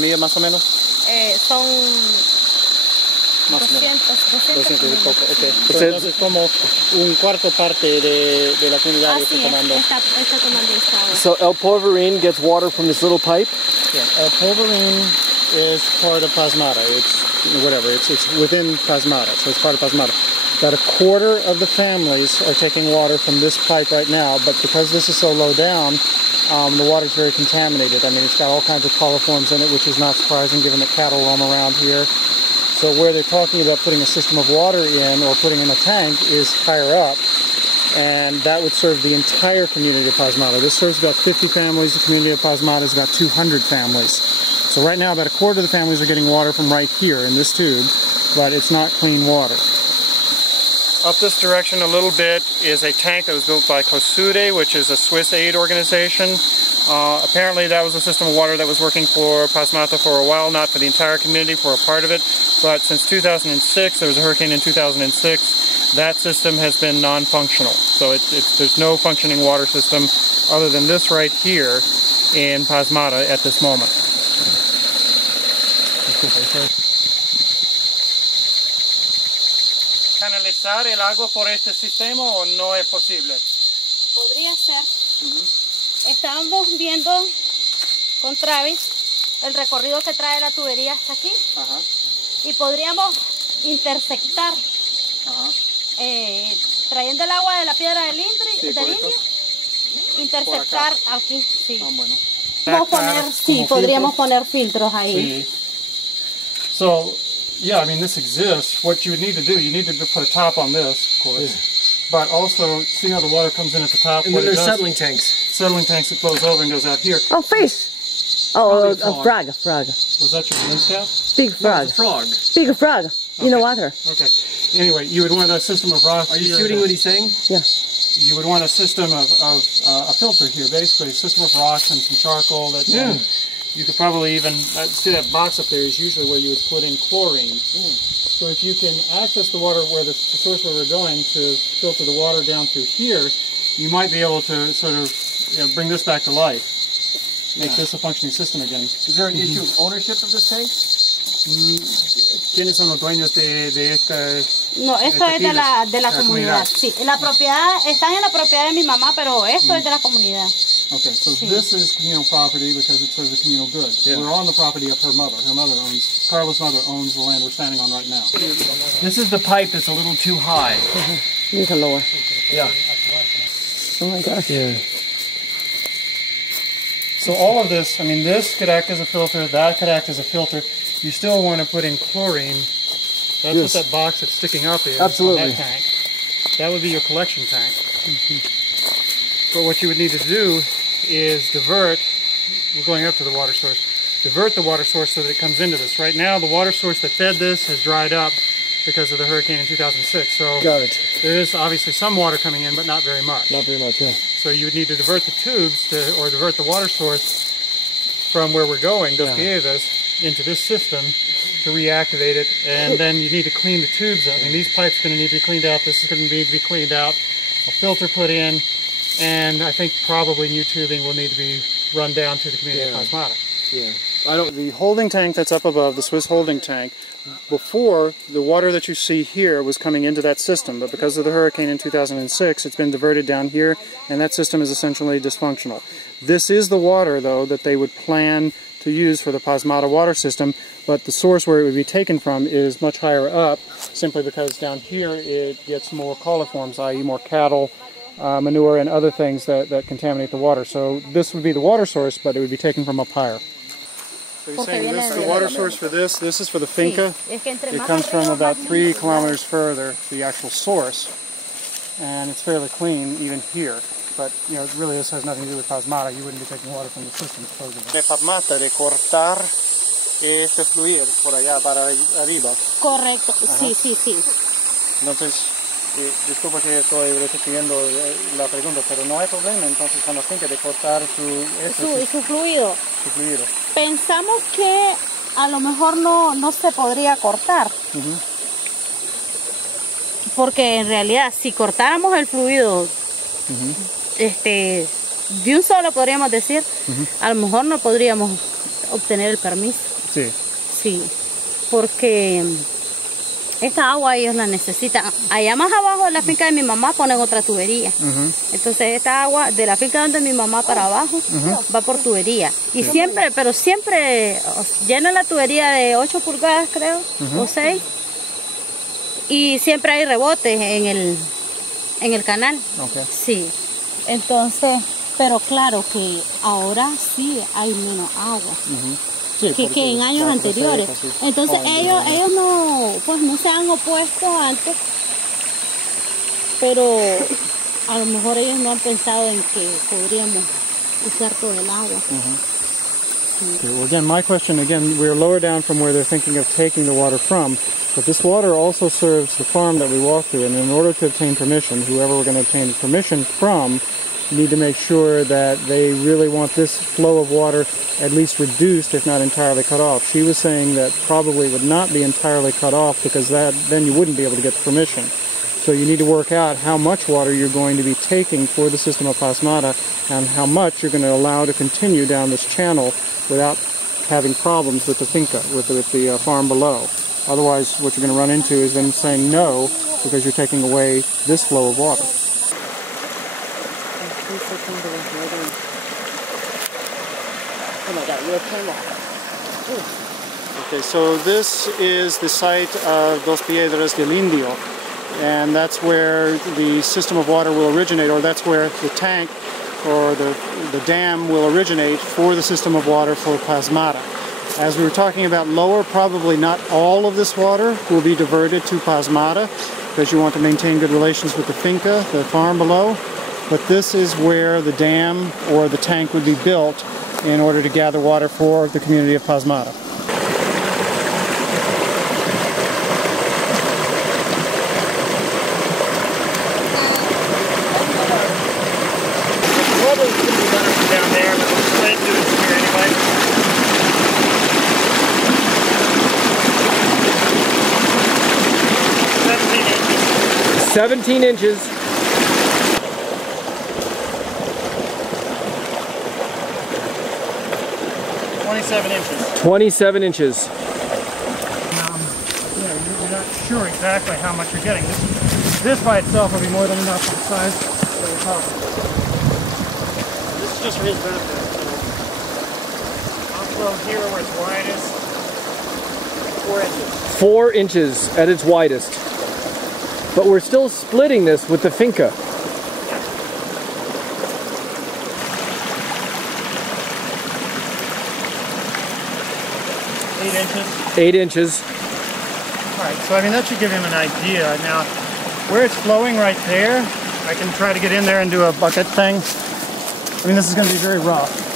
¿Mide más o menos? Son más 200 y poco, okay. Entonces como un cuarto parte de la comunidad está tomando esta agua. So El Polvorín gets water from this little pipe? Yeah, El Polvorín is part of Pasmata. It's whatever, it's within Pasmata, so it's part of Pasmata. About a quarter of the families are taking water from this pipe right now, but because this is so low down, the water is very contaminated. I mean, it's got all kinds of coliforms in it, which is not surprising given that cattle roam around here. So where they're talking about putting a system of water in or putting in a tank is higher up, and that would serve the entire community of Pasmata. This serves about 50 families. The community of Pasmata is about 200 families. So right now, about a quarter of the families are getting water from right here in this tube, but it's not clean water. Up this direction a little bit is a tank that was built by COSUDE, which is a Swiss aid organization. Apparently that was a system of water that was working for Pasmata for a while, not for the entire community, for a part of it. But since 2006, there was a hurricane in 2006, that system has been non-functional. So there's no functioning water system other than this right here in Pasmata at this moment. ¿Canalizar el agua por este sistema o no es posible? Podría ser. Estábamos viendo con Travis el recorrido que trae la tubería hasta aquí. Y podríamos intersectar trayendo el agua de la piedra del indio, intersectar aquí. Sí. Bueno. Podríamos poner filtros ahí. Sí. So, yeah, I mean, this exists. What you would need to do, you need to put a top on this, of course. Yeah. But also, see how the water comes in at the top? And then there's settling tanks. Settling tanks that flows over and goes out here. Oh, fish! Oh, a frog. Was that your balloon cap? Big frog. No, frog. Big frog in the water. Okay. Anyway, you would want a system of rocks. Are you shooting what he's saying? Yeah. You would want a system of a filter here, basically, a system of rocks and some charcoal that you could probably even, see that box up there is usually where you would put in chlorine. So if you can access the water where the source where we're going to filter the water down through here, you might be able to sort of bring this back to life, make this a functioning system again. Is there an issue of ownership of this tank? ¿Quiénes son los dueños de esta? No, esto es de la comunidad. Sí, la propiedad, están en la propiedad de mi mamá, pero esto es de la comunidad. Okay, so this is communal property because it serves a communal good. Yeah. We're on the property of her mother. Carla's mother owns the land we're standing on right now. This is the pipe that's a little too high. Need to lower. Yeah. Oh my gosh. Yeah. So all of this, I mean, this could act as a filter, that could act as a filter. You still want to put in chlorine. That's what that box that's sticking up is. Absolutely. On that tank. That would be your collection tank. But what you would need to do is divert, we're going up to the water source, divert the water source so that it comes into this. Right now, the water source that fed this has dried up because of the hurricane in 2006. So got it. There is obviously some water coming in, but not very much. Not very much, yeah. So you would need to divert the tubes or divert the water source from where we're going, Dos Piedras, into this system to reactivate it, and then you need to clean the tubes up. I mean, these pipes are going to need to be cleaned out, this is going to need to be cleaned out, a filter put in, and I think probably new tubing will need to be run down to the community of Pasmata. Yeah. The holding tank that's up above, the Swiss holding tank, before the water that you see here was coming into that system, but because of the hurricane in 2006, it's been diverted down here, and that system is essentially dysfunctional. This is the water, though, that they would plan to use for the Pasmata water system, but the source where it would be taken from is much higher up, simply because down here it gets more coliforms, i.e. more cattle, manure, and other things that contaminate the water. So this would be the water source, but it would be taken from up higher. So you're saying this is the water source for this is for the finca. It comes from about 3 kilometers further, the actual source, and it's fairly clean even here. But, really this has nothing to do with Pasmata. You wouldn't be taking water from the system, supposedly. De Pasmata, de cortar este fluir por allá para arriba. Correcto, sí. Entonces, disculpa que estoy repitiendo la pregunta, pero no hay problema entonces con los fincas de cortar su fluido. Su fluido. Pensamos que a lo mejor no se podría cortar. Porque en realidad, si cortáramos el fluido de un solo, podríamos decir, a lo mejor no podríamos obtener el permiso. Sí. Sí, porque esta agua ellos la necesitan. Allá más abajo de la finca de mi mamá ponen otra tubería. Entonces esta agua de la finca donde mi mamá para abajo va por tubería. Y siempre, pero siempre llenan la tubería de 8 pulgadas creo, o 6. Y siempre hay rebotes en el canal. Okay. Sí, entonces, pero claro que ahora sí hay menos agua. Sí, que en años anteriores. Entonces ellos no, pues no se han opuesto antes, pero a lo mejor ellos no han pensado en que podríamos usar todo el agua. Okay, well, again, my question, we're lower down from where they're thinking of taking the water from, but this water also serves the farm that we walk through, and in order to obtain permission, whoever we're going to obtain permission from, need to make sure that they really want this flow of water at least reduced, if not entirely cut off. She was saying that probably would not be entirely cut off because then you wouldn't be able to get the permission. So you need to work out how much water you're going to be taking for the system of Pasmata and how much you're going to allow to continue down this channel without having problems with the finca, with the farm below. Otherwise, what you're going to run into is them saying no because you're taking away this flow of water. Okay, so this is the site of Dos Piedras del Indio, and that's where the system of water will originate, or that's where the tank or the dam will originate for the system of water for Pasmata. As we were talking about lower, probably not all of this water will be diverted to Pasmata because you want to maintain good relations with the finca, the farm below. But this is where the dam or the tank would be built in order to gather water for the community of Pasmata. Down there, but we'll split it here anyway. 17 inches. 27 inches. 27 inches. You're not sure exactly how much you're getting. This by itself will be more than enough for the size that we're talking. This is just for his benefit. I'll flow here where it's widest. 4 inches. 4 inches at its widest. But we're still splitting this with the finca. 8 inches. 8 inches. Alright, so I mean that should give him an idea. Now, where it's flowing right there, I can try to get in there and do a bucket thing. I mean, this is going to be very rough.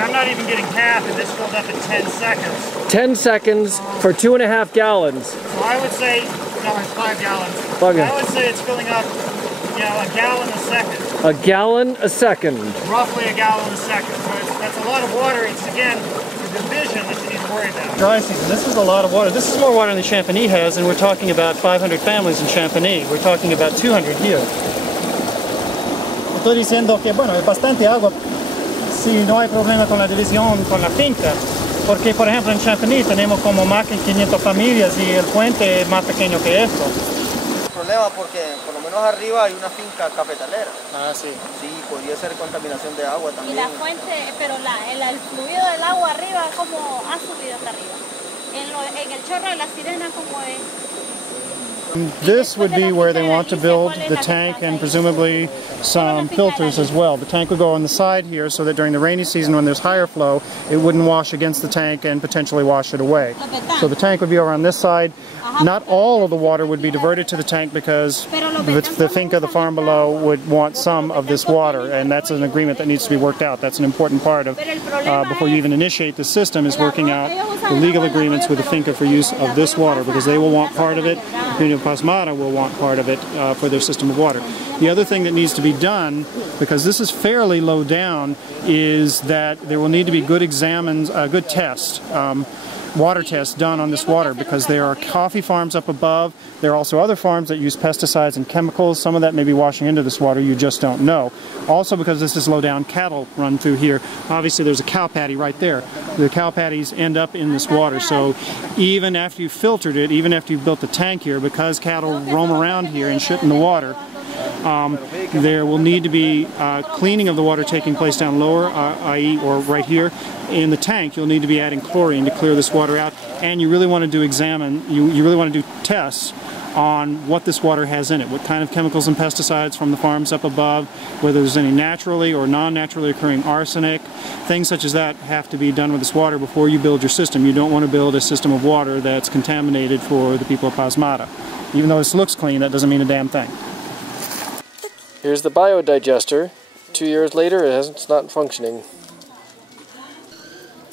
I'm not even getting half, and this filled up in 10 seconds. 10 seconds for 2.5 gallons. So I would say, no, it's 5 gallons. Okay. I would say it's filling up, you know, a gallon a second. A gallon a second. Roughly a gallon a second. So that's a lot of water. It's, again, the division that you need to worry about. Dry season, this is a lot of water. This is more water than Champaigny has, and we're talking about 500 families in Champaigny. We're talking about 200 here. Estoy diciendo que, bueno, es bastante agua. Si no hay problema con la división con la finca, porque por ejemplo en Champaigny tenemos como más de 500 familias y el puente es más pequeño que esto. Problema porque por lo menos arriba hay una finca cafetalera. Ah, sí. Sí, podría ser contaminación de agua también. Y la fuente, pero el fluido del agua arriba, como ha subido hasta arriba. En el chorro de la sirena, como es. This would be where they want to build the tank and presumably some filters as well. The tank would go on the side here so that during the rainy season when there's higher flow, it wouldn't wash against the tank and potentially wash it away. So the tank would be over on this side. Not all of the water would be diverted to the tank because the finca, the farm below, would want some of this water, and that's an agreement that needs to be worked out. That's an important part of, before you even initiate the system, is working out the legal agreements with the finca for use of this water, because they will want part of it, the community of Pasmata will want part of it for their system of water. The other thing that needs to be done, because this is fairly low down, is that there will need to be good good tests, water tests done on this water, because there are coffee farms up above. There are also other farms that use pesticides and chemicals. Some of that may be washing into this water, you just don't know. Also, because this is low down, cattle run through here. Obviously there's a cow patty right there. The cow patties end up in this water, so even after you've filtered it, even after you've built the tank here, because cattle roam around here and shit in the water, there will need to be cleaning of the water taking place down lower, i.e. or right here. In the tank, you'll need to be adding chlorine to clear this water out, and you really want to you really want to do tests on what this water has in it, what kind of chemicals and pesticides from the farms up above, whether there's any naturally or non-naturally occurring arsenic. Things such as that have to be done with this water before you build your system. You don't want to build a system of water that's contaminated for the people of Pasmata. Even though this looks clean, that doesn't mean a damn thing. Here's the biodigester. 2 years later, it's not functioning.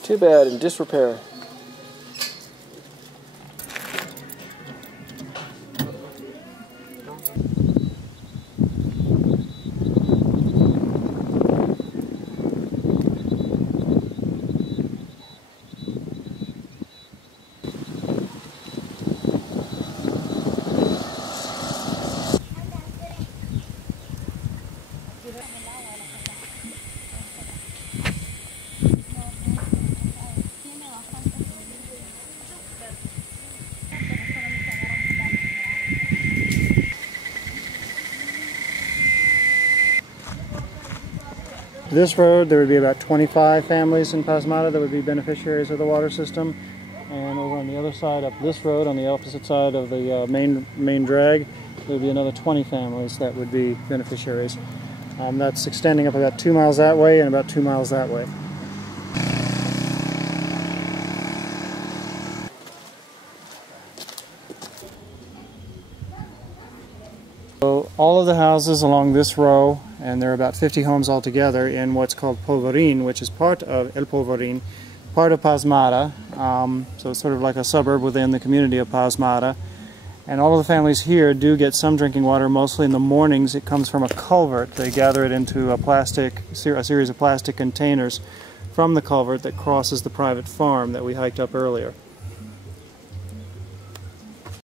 Too bad, in disrepair. This road, there would be about 25 families in Pasmata that would be beneficiaries of the water system. And over on the other side, up this road, on the opposite side of the main drag, there would be another 20 families that would be beneficiaries. That's extending up about 2 miles that way and about 2 miles that way. So all of the houses along this row, and there are about 50 homes altogether in what's called Polvorin, which is part of El Polvorin, part of Pasmata. So it's sort of like a suburb within the community of Pasmata. And all of the families here do get some drinking water. Mostly in the mornings it comes from a culvert. They gather it into a series of plastic containers from the culvert that crosses the private farm that we hiked up earlier.